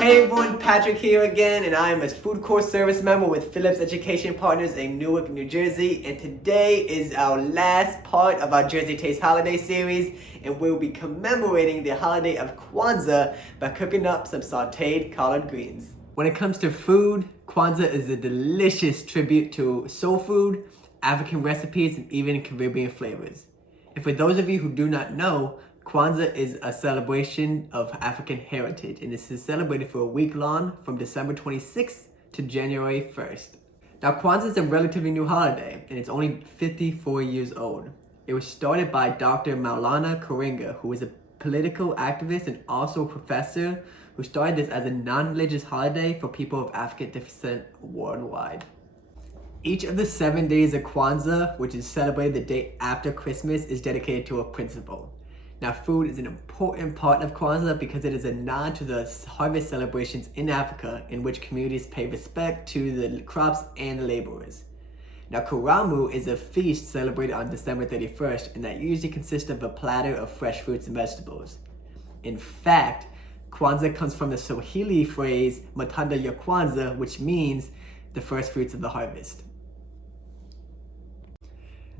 Hey everyone, Patrick here again, and I am a food course service member with Phillips Education Partners in Newark, New Jersey. And today is our last part of our Jersey Taste Holiday series, and we'll be commemorating the holiday of Kwanzaa by cooking up some sautéed collard greens. When it comes to food, Kwanzaa is a delicious tribute to soul food, African recipes, and even Caribbean flavors. And for those of you who do not know, Kwanzaa is a celebration of African heritage, and this is celebrated for a week long from December 26th to January 1st. Now, Kwanzaa is a relatively new holiday, and it's only 54 years old. It was started by Dr. Maulana Karenga, who is a political activist and also a professor who started this as a non-religious holiday for people of African descent worldwide. Each of the 7 days of Kwanzaa, which is celebrated the day after Christmas, is dedicated to a principle. Now, food is an important part of Kwanzaa because it is a nod to the harvest celebrations in Africa in which communities pay respect to the crops and the laborers. Now, Karamu is a feast celebrated on December 31st, and that usually consists of a platter of fresh fruits and vegetables. In fact, Kwanzaa comes from the Swahili phrase Matunda ya Kwanza, which means the first fruits of the harvest.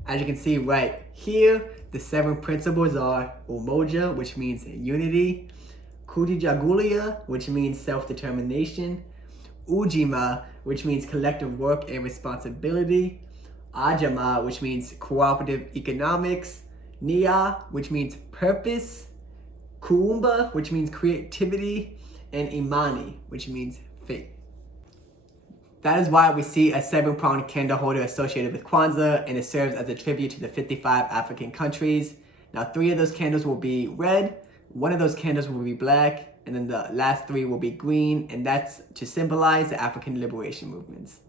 As you can see right here, the 7 principles are Umoja, which means unity, Kujichagulia, which means self-determination, Ujima, which means collective work and responsibility, Ajama, which means cooperative economics, Nia, which means purpose, Kuumba, which means creativity, and Imani, which means faith. That is why we see a 7-pronged candle holder associated with Kwanzaa, and it serves as a tribute to the 55 African countries. Now, 3 of those candles will be red, 1 of those candles will be black, and then the last 3 will be green, and that's to symbolize the African liberation movements.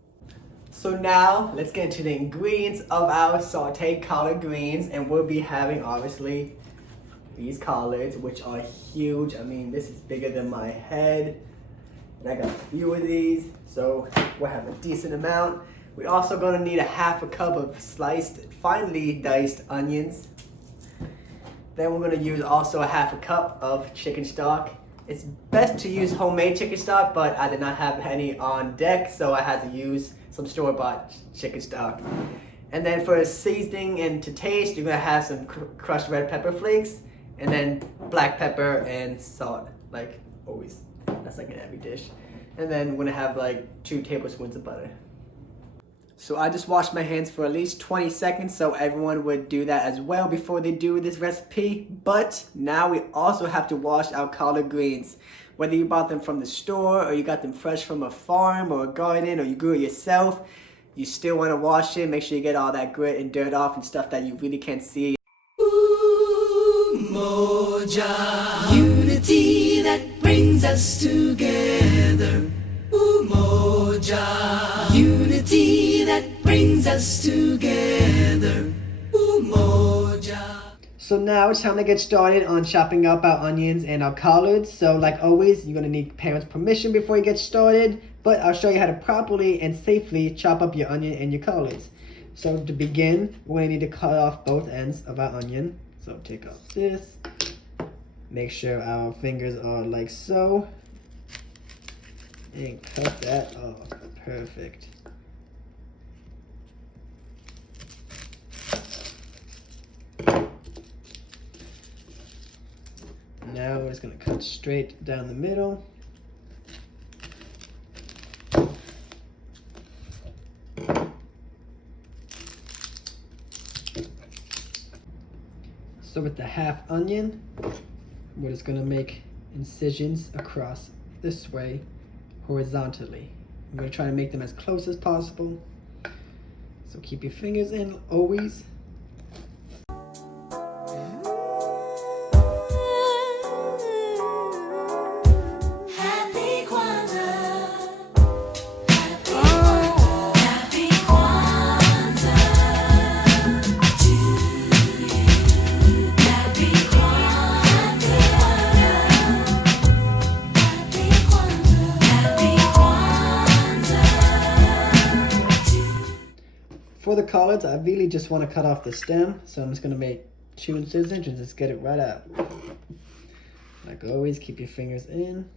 So now, let's get into the ingredients of our sautéed collard greens, and we'll be having, obviously, these collards, which are huge. I mean, this is bigger than my head. And I got a few of these, so we'll have a decent amount. We're also gonna need a half a cup of sliced, finely diced onions. Then we're gonna use also a half a cup of chicken stock. It's best to use homemade chicken stock, but I did not have any on deck, so I had to use some store-bought chicken stock. And then for seasoning and to taste, you're gonna have some crushed red pepper flakes, and then black pepper and salt, like always. That's like in every dish. And then we're gonna have like 2 tablespoons of butter. So I just washed my hands for at least 20 seconds, so everyone would do that as well before they do this recipe. But now we also have to wash our collard greens. Whether you bought them from the store, or you got them fresh from a farm or a garden, or you grew it yourself, you still wanna wash it. Make sure you get all that grit and dirt off and stuff that you really can't see. Umoja, unity that brings us together. Umoja, unity that brings us together. Umoja. So now it's time to get started on chopping up our onions and our collards. So like always, you're gonna need parents' permission before you get started, but I'll show you how to properly and safely chop up your onion and your collards. So to begin, we're gonna need to cut off both ends of our onion. So take off this, make sure our fingers are like so, and cut that off. Perfect. Now we're just gonna cut straight down the middle. So with the half onion, we're just gonna make incisions across this way horizontally. I'm gonna try to make them as close as possible. So keep your fingers in always. For the collards, I really just want to cut off the stem, so I'm just going to make 2 incisions and just get it right out. Like always, keep your fingers in.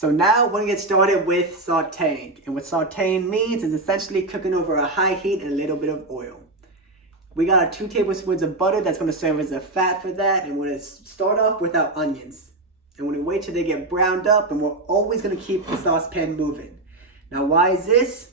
So now we're gonna get started with sauteing. And what sauteing means is essentially cooking over a high heat and a little bit of oil. We got our 2 tablespoons of butter that's gonna serve as a fat for that. And we're gonna start off with our onions. And we're gonna wait till they get browned up, and we're always gonna keep the saucepan moving. Now why is this?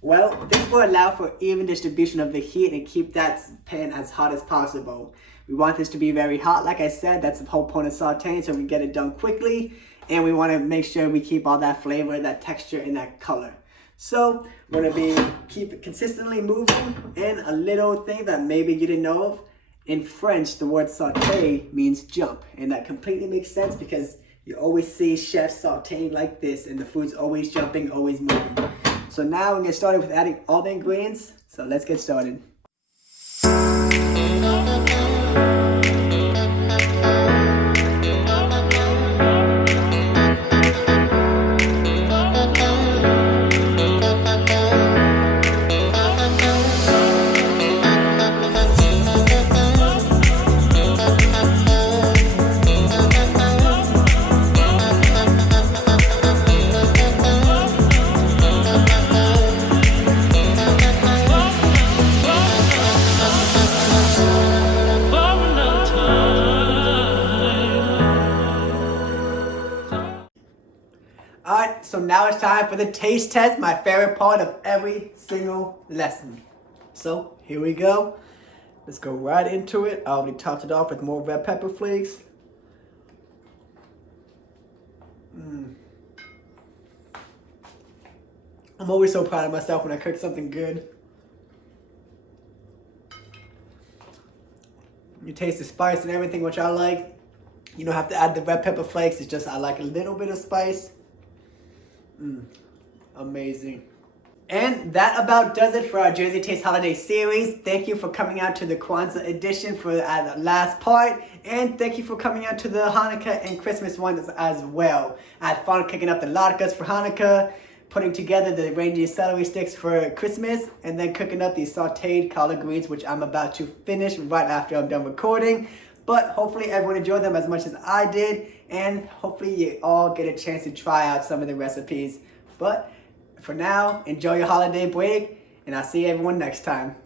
Well, this will allow for even distribution of the heat and keep that pan as hot as possible. We want this to be very hot, like I said, that's the whole point of sauteing, so we get it done quickly. And we want to make sure we keep all that flavor, that texture, and that color. So we're gonna keep it consistently moving. And a little thing that maybe you didn't know of, in French, the word sauté means jump. And that completely makes sense because you always see chefs sauteing like this, and the food's always jumping, always moving. So now we're gonna get started with adding all the ingredients. So let's get started. Alright, so now it's time for the taste test, my favorite part of every single lesson. So, here we go. Let's go right into it. I already topped it off with more red pepper flakes. I'm always so proud of myself when I cook something good. You taste the spice and everything, which I like. You don't have to add the red pepper flakes, it's just I like a little bit of spice. Amazing. And that about does it for our Jersey Taste Holiday series. Thank you for coming out to the Kwanzaa edition for the last part. And thank you for coming out to the Hanukkah and Christmas ones as well. I had fun cooking up the latkes for Hanukkah, putting together the reindeer celery sticks for Christmas, and then cooking up these sauteed collard greens, which I'm about to finish right after I'm done recording. But hopefully everyone enjoyed them as much as I did, and hopefully you all get a chance to try out some of the recipes. But for now, enjoy your holiday break, and I'll see everyone next time.